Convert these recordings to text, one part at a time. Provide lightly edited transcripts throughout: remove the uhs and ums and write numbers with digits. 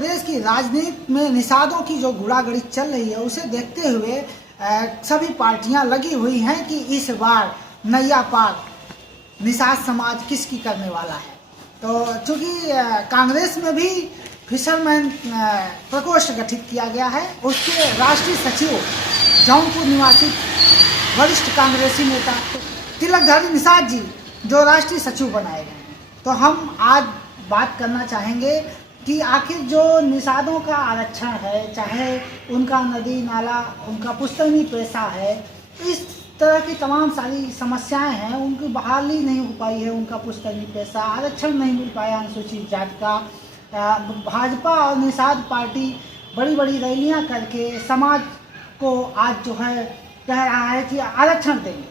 प्रदेश की राजनीति में निषादों की जो गुड़ागड़ी चल रही है उसे देखते हुए सभी पार्टियां लगी हुई हैं कि इस बार नैया पार निषाद समाज किसकी करने वाला है। तो चूंकि कांग्रेस में भी फिशरमैन प्रकोष्ठ गठित किया गया है, उसके राष्ट्रीय सचिव जौनपुर निवासी वरिष्ठ कांग्रेसी नेता तिलकधारी निषाद जी जो राष्ट्रीय सचिव बनाए गए हैं। तो हम आज बात करना चाहेंगे कि आखिर जो निषादों का आरक्षण है, चाहे उनका नदी नाला, उनका पुश्तैनी पेशा है, इस तरह की तमाम सारी समस्याएं हैं, उनकी बहाली नहीं हो पाई है, उनका पुश्तैनी पेशा, आरक्षण नहीं मिल पाया अनुसूचित जाति का। भाजपा और निषाद पार्टी बड़ी बड़ी रैलियां करके समाज को आज जो है कह रहा है कि आरक्षण देंगे,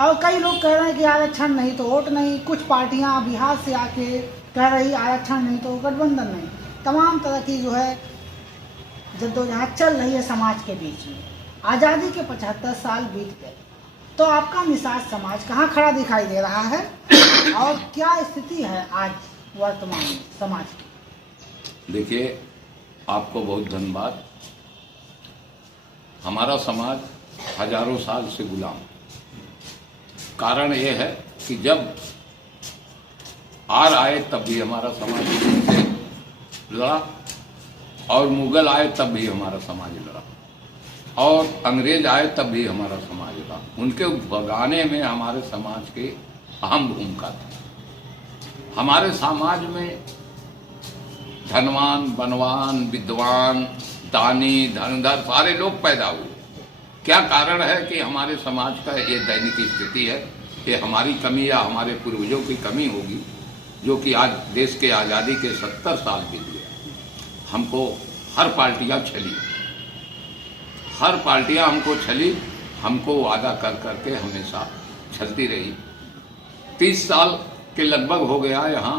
और कई लोग कह रहे हैं कि आरक्षण नहीं तो वोट नहीं। कुछ पार्टियां बिहार से आके कह रही आरक्षण नहीं तो गठबंधन नहीं। तमाम तरह की जो है जद्दोजहद चल रही है समाज के बीच में। आज़ादी के 75 साल बीत गए, तो आपका निषाद समाज कहाँ खड़ा दिखाई दे रहा है और क्या स्थिति है आज वर्तमान में समाज की? देखिए, आपको बहुत धन्यवाद। हमारा समाज हजारों साल से गुलाम। कारण ये है कि जब आर आए तब भी हमारा समाज से लड़ा, और मुगल आए तब भी हमारा समाज लड़ा, और अंग्रेज आए तब भी हमारा समाज लड़ा। उनके भगाने में हमारे समाज की अहम भूमिका थी। हमारे समाज में धनवान, बनवान, विद्वान, दानी, धनधर सारे लोग पैदा हुए। क्या कारण है कि हमारे समाज का ये दैनिक स्थिति है? ये हमारी कमी या हमारे पूर्वजों की कमी होगी, जो कि आज देश के आज़ादी के 70 साल बीत गए। हमको हर पार्टियां छली, हर पार्टियां हमको छली, हमको वादा कर करके हमेशा छलती रही। 30 साल के लगभग हो गया यहाँ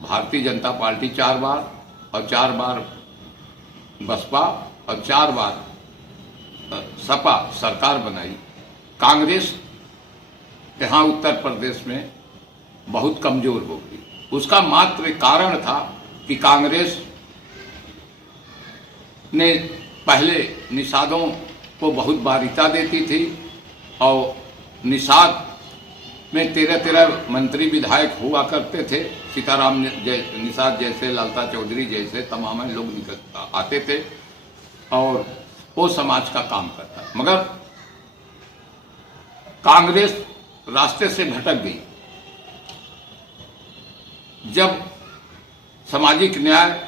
भारतीय जनता पार्टी 4 बार, और 4 बार बसपा, और 4 बार सपा सरकार बनाई। कांग्रेस यहाँ उत्तर प्रदेश में बहुत कमजोर हो गई। उसका मात्र कारण था कि कांग्रेस ने पहले निषादों को बहुत बारीता देती थी, और निषाद में 13 मंत्री विधायक हुआ करते थे। सीताराम निषाद जैसे, ललता चौधरी जैसे तमाम लोग आते थे, और वो समाज का काम करता। मगर कांग्रेस रास्ते से भटक गई। जब सामाजिक न्याय,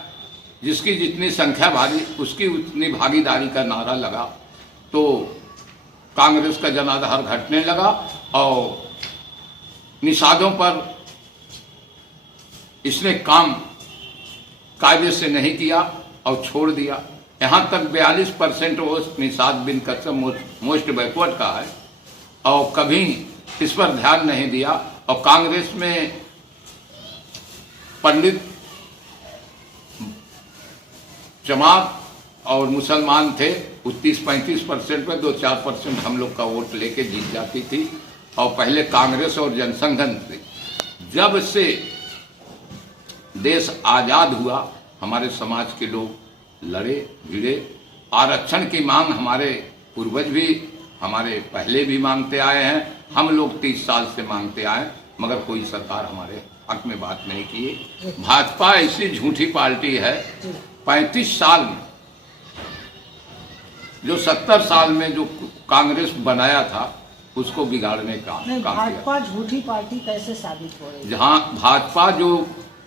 जिसकी जितनी संख्या भारी उसकी उतनी भागीदारी का नारा लगा, तो कांग्रेस का जनाधार घटने लगा, और निषादों पर इसने काम कायदे से नहीं किया और छोड़ दिया। यहाँ तक 42% वो निषाद बिन कसम मोस्ट बैकवर्ड का है, और कभी इस पर ध्यान नहीं दिया। और कांग्रेस में पंडित, जमात और मुसलमान थे। 30-35% में 2-4% हम लोग का वोट लेके जीत जाती थी। और पहले कांग्रेस और जनसंघ से जब से देश आज़ाद हुआ, हमारे समाज के लोग लड़े भिड़े। आरक्षण की मांग हमारे पूर्वज भी, हमारे पहले भी मांगते आए हैं। हम लोग 30 साल से मांगते आए, मगर कोई सरकार हमारे हक में बात नहीं की। भाजपा ऐसी झूठी पार्टी है, 35 साल में, जो 70 साल में जो कांग्रेस बनाया था उसको बिगाड़ने का काम किया। भाजपा झूठी पार्टी कैसे साबित हो रही है? जहां भाजपा जो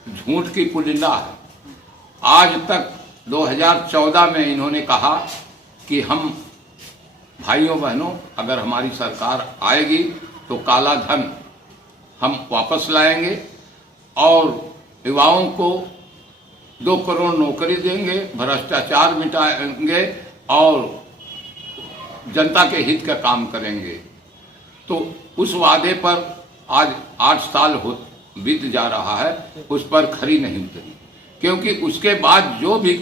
झूठ की पुलिंदा है, आज तक 2014 में इन्होंने कहा कि हम भाइयों बहनों, अगर हमारी सरकार आएगी तो काला धन हम वापस लाएंगे, और युवाओं को 2 करोड़ नौकरी देंगे, भ्रष्टाचार मिटाएंगे, और जनता के हित का काम करेंगे। तो उस वादे पर आज 8 साल बीत जा रहा है, उस पर खरी नहीं उतरी। क्योंकि उसके बाद जो भी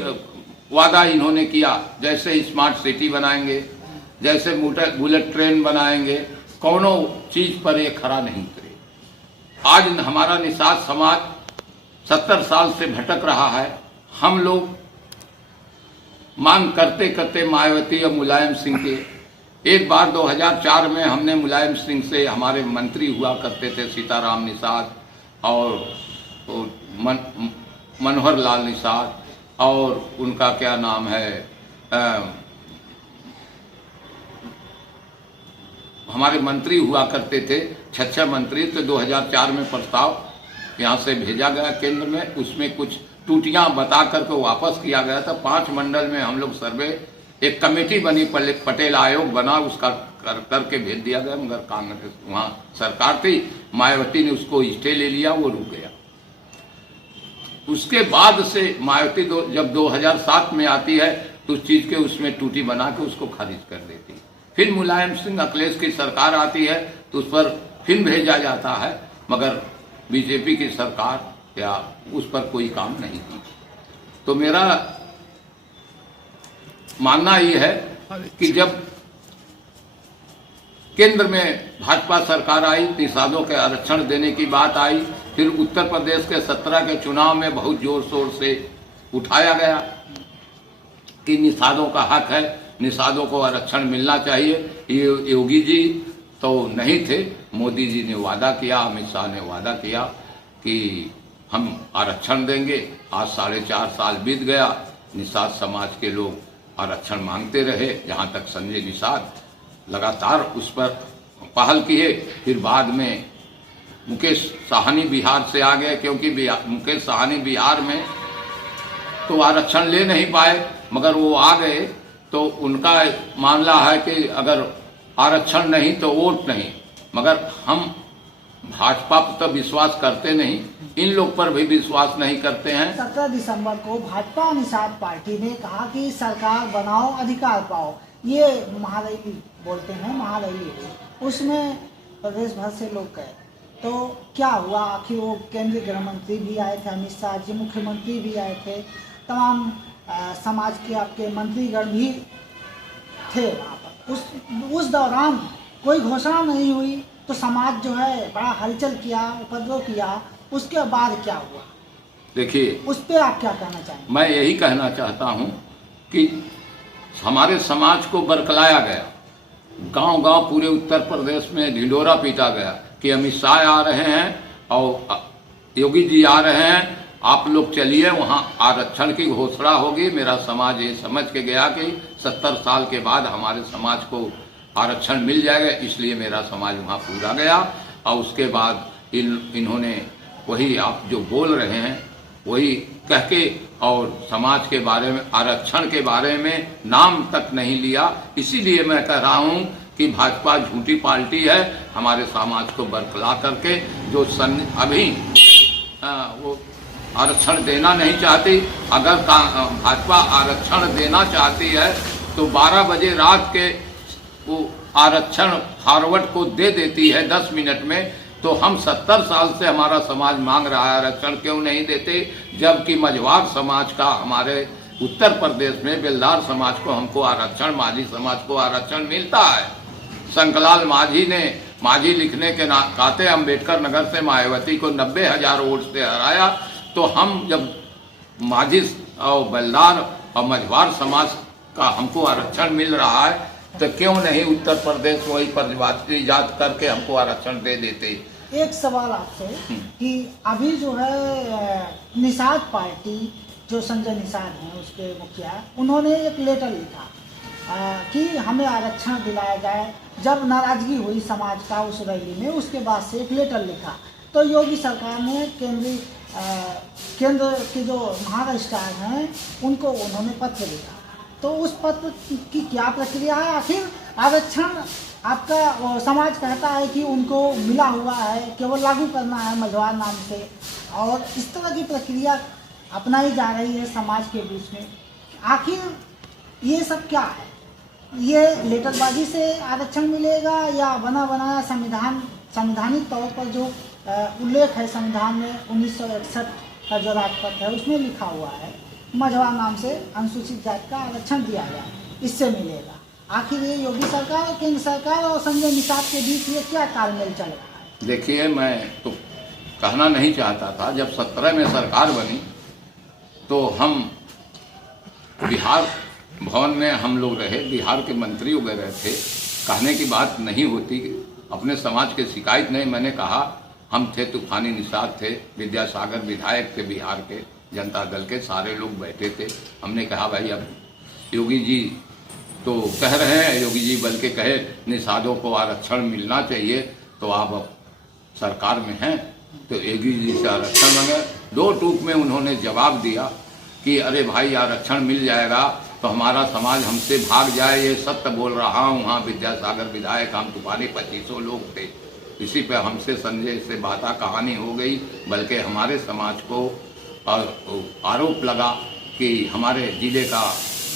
वादा इन्होंने किया, जैसे स्मार्ट सिटी बनाएंगे, जैसे बुलेट ट्रेन बनाएंगे, कौनों चीज पर ये खरा नहीं उतरे। आज हमारा निषाद समाज 70 साल से भटक रहा है। हम लोग मांग करते करते मायावती और मुलायम सिंह के एक बार 2004 में हमने मुलायम सिंह से, हमारे मंत्री हुआ करते थे सीताराम निषाद और मनोहर लाल निषाद और उनका क्या नाम है हमारे मंत्री हुआ करते थे, 6 मंत्री। तो 2004 में प्रस्ताव यहाँ से भेजा गया केंद्र में, उसमें कुछ टूटियां बता करके वापस किया गया था। 5 मंडल में हम लोग सर्वे, एक कमेटी बनी, पटेल आयोग बना, उसका करके भेज दिया गया, मगर कांग्रेस वहाँ सरकार थी, मायावती ने उसको स्टे ले लिया, वो रुक गया। उसके बाद से मायावती जब 2007 में आती है तो उस चीज के उसमें टूटी बना के उसको खारिज कर देती। फिर मुलायम सिंह अखिलेश की सरकार आती है तो उस पर फिर भेजा जाता है, मगर बीजेपी की सरकार या उस पर कोई काम नहीं की। तो मेरा मानना ये है कि जब केंद्र में भाजपा सरकार आई, निषादों के आरक्षण देने की बात आई, फिर उत्तर प्रदेश के 17 के चुनाव में बहुत जोर शोर से उठाया गया कि निषादों का हक है, निषादों को आरक्षण मिलना चाहिए। योगी जी तो नहीं थे, मोदी जी ने वादा किया, अमित शाह ने वादा किया कि हम आरक्षण देंगे। आज 4.5 साल बीत गया, निषाद समाज के लोग आरक्षण मांगते रहे, जहां तक संजय निषाद लगातार उस पर पहल किए। फिर बाद में मुकेश साहनी बिहार से आ गए, क्योंकि मुकेश साहनी बिहार में तो आरक्षण ले नहीं पाए, मगर वो आ गए तो उनका मामला है कि अगर आरक्षण नहीं तो वोट नहीं। मगर हम भाजपा पर तो विश्वास करते नहीं, इन लोग पर भी विश्वास नहीं करते हैं। 17 दिसंबर को भाजपा निषाद पार्टी ने कहा कि सरकार बनाओ, अधिकार पाओ, ये महारैली बोलते हैं, महारैली, उसमें प्रदेश भर से लोग गए। तो क्या हुआ आखिर? वो केंद्रीय गृह मंत्री भी आए थे, अमित शाह जी, मुख्यमंत्री भी आए थे, तमाम समाज के आपके मंत्रीगण भी थे वहाँ पर। उस दौरान कोई घोषणा नहीं हुई तो समाज जो है बड़ा हलचल किया, उपद्रव किया। उसके बाद क्या हुआ? देखिए, उस पर आप क्या कहना चाहेंगे? मैं यही कहना चाहता हूँ कि हमारे समाज को बरकलाया गया, गांव-गांव पूरे उत्तर प्रदेश में ढिंढोरा पीटा गया कि अमित शाह आ रहे हैं और योगी जी आ रहे हैं, आप लोग चलिए, वहाँ आरक्षण की घोषणा होगी। मेरा समाज ये समझ के गया कि 70 साल के बाद हमारे समाज को आरक्षण मिल जाएगा, इसलिए मेरा समाज वहाँ पूरा गया। और उसके बाद इन्होंने वही आप जो बोल रहे हैं वही कह के और समाज के बारे में, आरक्षण के बारे में नाम तक नहीं लिया। इसीलिए मैं कह रहा हूँ कि भाजपा झूठी पार्टी है, हमारे समाज को बरकला करके जो अभी वो आरक्षण देना नहीं चाहती। अगर भाजपा आरक्षण देना चाहती है तो 12 बजे रात के वो आरक्षण फॉरवर्ड को दे देती है 10 मिनट में। तो हम 70 साल से हमारा समाज मांग रहा है, आरक्षण क्यों नहीं देते? जबकि मझवार समाज का हमारे उत्तर प्रदेश में, बेलदार समाज को हमको आरक्षण, माझी समाज को आरक्षण मिलता है। शंकरलाल माझी ने माझी लिखने के नाते अम्बेडकर नगर से मायावती को 90,000 वोट से हराया। तो हम जब माझी और बेलदार और मझवार समाज का हमको आरक्षण मिल रहा है तो क्यों नहीं उत्तर प्रदेश वही परिवादी जात करके हमको आरक्षण दे देते? एक सवाल आपसे कि अभी जो है निषाद पार्टी, जो संजय निषाद हैं उसके मुखिया, उन्होंने एक लेटर लिखा कि हमें आरक्षण दिलाया जाए। जब नाराजगी हुई समाज का उस रैली में, उसके बाद से एक लेटर लिखा। तो योगी सरकार ने केंद्र के जो महाराष्ट्र हैं उनको उन्होंने पत्र लिखा। तो उस पत्र की क्या प्रक्रिया है? आखिर आरक्षण आपका समाज कहता है कि उनको मिला हुआ है, केवल लागू करना है मझवार नाम से, और इस तरह की प्रक्रिया अपनाई जा रही है समाज के बीच में। आखिर ये सब क्या है? ये लेटरबाजी से आरक्षण मिलेगा या बना बनाया संवैधानिक तौर पर जो उल्लेख है संविधान में 1961 का जो राजपत्र है उसमें लिखा हुआ है मझवार नाम से अनुसूचित जाति का आरक्षण दिया गया, इससे मिलेगा? आखिर ये योगी सरकार, केंद्र सरकार और संजय निषाद के बीच ये क्या तालमेल चल रहा है? देखिए, मैं तो कहना नहीं चाहता था, जब 17 में सरकार बनी तो हम बिहार भवन में हम लोग रहे, बिहार के मंत्री वगैरह थे, कहने की बात नहीं होती, अपने समाज के शिकायत नहीं। मैंने कहा हम थे, तूफानी निषाद थे, विद्यासागर विधायक थे बिहार के जनता दल के, सारे लोग बैठे थे। हमने कहा भाई अब योगी जी तो कह रहे हैं, योगी जी बल्कि कहे निषादों को आरक्षण मिलना चाहिए, तो आप अब सरकार में हैं तो योगी जी से आरक्षण मांगे। दो टूक में उन्होंने जवाब दिया कि अरे भाई आरक्षण मिल जाएगा तो हमारा समाज हमसे भाग जाए, ये सत्य बोल रहा हूँ। वहाँ विद्यासागर विधायक, हम तूफानी 2500 लोग थे। इसी पे हमसे संजय से बाता कहानी हो गई, बल्कि हमारे समाज को आरोप लगा कि हमारे जिले का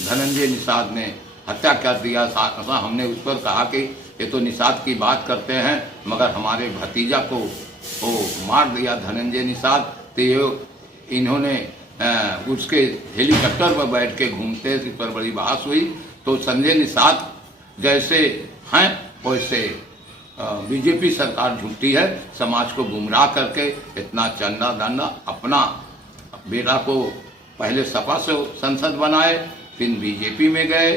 धनंजय निषाद ने हत्या कर दिया। हमने उस पर कहा कि ये तो निषाद की बात करते हैं, मगर हमारे भतीजा को वो मार दिया धनंजय निषाद। तो ये इन्होंने उसके हेलीकॉप्टर पर बैठ के घूमते, इस पर बड़ी बहस हुई। तो संजय निषाद जैसे हैं वैसे बीजेपी सरकार झूठी है, समाज को गुमराह करके इतना चंदा दंदा, अपना बेटा को पहले सपा से संसद बनाए, फिर बीजेपी में गए,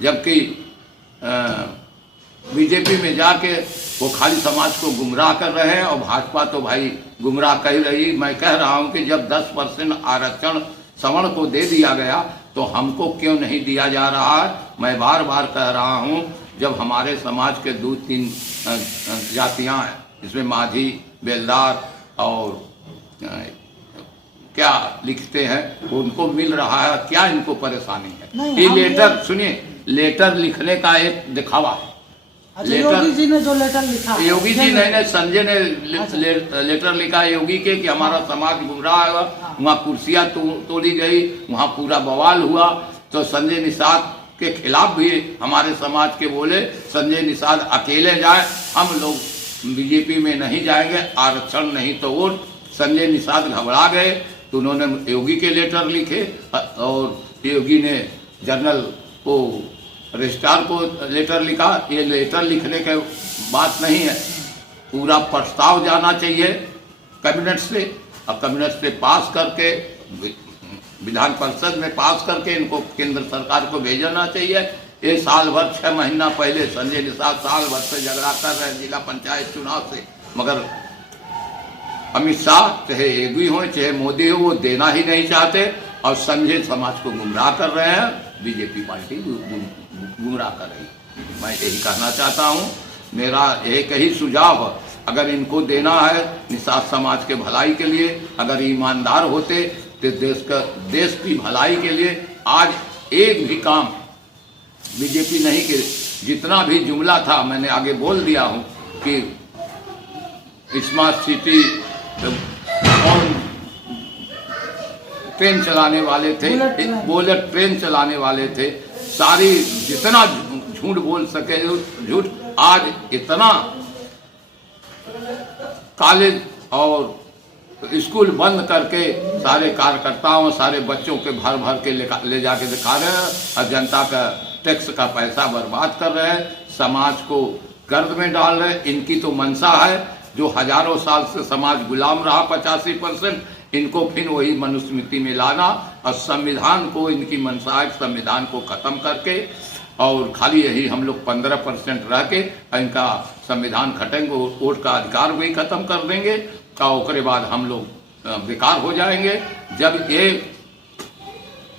जबकि बीजेपी में जाके वो खाली समाज को गुमराह कर रहे हैं। और भाजपा तो भाई गुमराह कह रही। मैं कह रहा हूं कि जब 10% आरक्षण सवर्ण को दे दिया गया तो हमको क्यों नहीं दिया जा रहा है। मैं बार बार कह रहा हूं, जब हमारे समाज के 2-3 जातियां हैं, इसमें माझी, बेलदार और क्या लिखते हैं, उनको मिल रहा है, क्या इनको परेशानी है। ये लेटर सुनिए, लेटर लिखने का एक दिखावा है। योगी जी ने जो लेटर लिखा, योगी जी ने, संजय ने लेटर लिखा है योगी के कि हमारा समाज गुमराह हुआ, वहाँ कुर्सियां तोड़ी गई, वहाँ पूरा बवाल हुआ। तो संजय निषाद के खिलाफ भी हमारे समाज के बोले संजय निषाद अकेले जाए, हम लोग बीजेपी में नहीं जाएंगे, आरक्षण नहीं तो वोट। संजय निषाद घबरा गए तो उन्होंने योगी के लेटर लिखे और योगी ने जनरल को, रजिस्ट्रार को लेटर लिखा। ये लेटर लिखने के बात नहीं है, पूरा प्रस्ताव जाना चाहिए कैबिनेट से, और कैबिनेट से पास करके विधान परिषद में पास करके इनको केंद्र सरकार को भेजना चाहिए। ये साल भर 6 महीना पहले संजय निषाद साल भर से झगड़ा कर रहे हैं जिला पंचायत चुनाव से, मगर अमित शाह चाहे योगी हो चाहे मोदी हो, वो देना ही नहीं चाहते और संजय समाज को गुमराह कर रहे हैं, बीजेपी पार्टी गुमराह कर रही। मैं यही कहना चाहता हूं, मेरा एक ही सुझाव, अगर इनको देना है निषाद समाज के भलाई के लिए, अगर ईमानदार होते तो देश की भलाई के लिए आज एक भी काम बीजेपी नहीं के, जितना भी जुमला था मैंने आगे बोल दिया हूं कि स्मार्ट सिटी ट्रेन चलाने वाले थे, बुलेट ट्रेन चलाने वाले थे, सारी जितना झूठ बोल सके झूठ, आज इतना कॉलेज और स्कूल बंद करके सारे कार्यकर्ताओं, सारे बच्चों के भर भर के ले जाके दिखा रहे हैं और जनता का टैक्स का पैसा बर्बाद कर रहे हैं, समाज को गर्द में डाल रहे हैं। इनकी तो मंशा है, जो हजारों साल से समाज गुलाम रहा 85%, इनको फिर वही मनुस्मृति में लाना और संविधान को, इनकी मंशा है संविधान को खत्म करके, और खाली यही हम लोग 15% रह के इनका संविधान खटेंगे, वोट का अधिकार भी खत्म कर देंगे और उसके बाद हम लोग बेकार हो जाएंगे। जब ये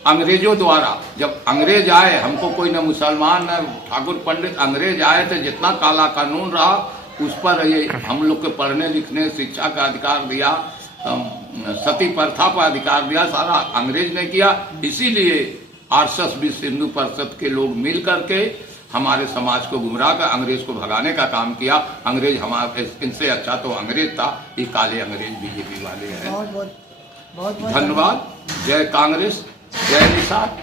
अंग्रेजों द्वारा, जब अंग्रेज आए, हमको कोई न मुसलमान न ठाकुर पंडित, अंग्रेज आए थे, जितना काला कानून रहा उस पर ये हम लोग के पढ़ने लिखने शिक्षा का अधिकार दिया, सती प्रथा पर अधिकार दिया, सारा अंग्रेज ने किया। इसीलिए आरएसएस विश्व हिंदू परिषद के लोग मिल करके हमारे समाज को गुमराह कर अंग्रेज को भगाने का काम किया। अंग्रेज हमारे, इनसे अच्छा तो अंग्रेज था, ये काले अंग्रेज बीजेपी वाले हैं। बहुत धन्यवाद। जय कांग्रेस, जय निषाद।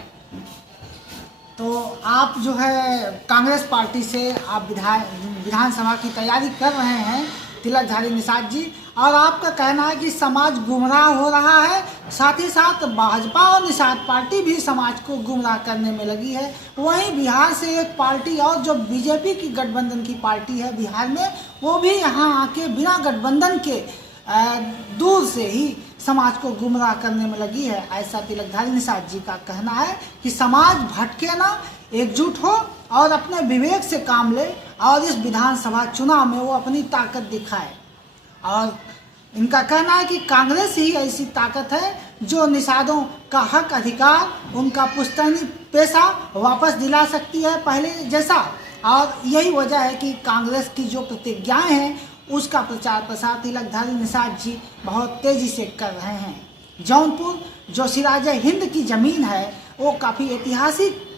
तो आप जो है कांग्रेस पार्टी से आप विधानसभा की तैयारी कर रहे हैं तिलकधारी निषाद जी, और आपका कहना है कि समाज गुमराह हो रहा है, साथ ही साथ भाजपा और निषाद पार्टी भी समाज को गुमराह करने में लगी है। वहीं बिहार से एक पार्टी और जो बीजेपी की गठबंधन की पार्टी है बिहार में, वो भी यहाँ आके बिना गठबंधन के दूर से ही समाज को गुमराह करने में लगी है। ऐसा तिलकधारी निषाद जी का कहना है कि समाज भटके ना, एकजुट हो और अपने विवेक से काम ले और इस विधानसभा चुनाव में वो अपनी ताकत दिखाए। और इनका कहना है कि कांग्रेस ही ऐसी ताकत है जो निषादों का हक अधिकार, उनका पुश्तैनी पेशा वापस दिला सकती है पहले जैसा। और यही वजह है कि कांग्रेस की जो प्रतिज्ञाएं हैं उसका प्रचार प्रसार तिलकधारी निषाद जी बहुत तेजी से कर रहे हैं। जौनपुर जो सिराज हिंद की ज़मीन है वो काफ़ी ऐतिहासिक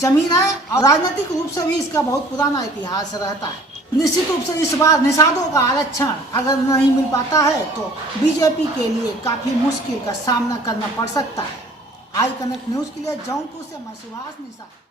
ज़मीन है और राजनीतिक रूप से भी इसका बहुत पुराना इतिहास रहता है। निश्चित रूप से इस बार निषादों का आरक्षण अगर नहीं मिल पाता है तो बीजेपी के लिए काफ़ी मुश्किल का सामना करना पड़ सकता है। आई कनेक्ट न्यूज़ के लिए जौनपुर से मैं सुभाष निषाद।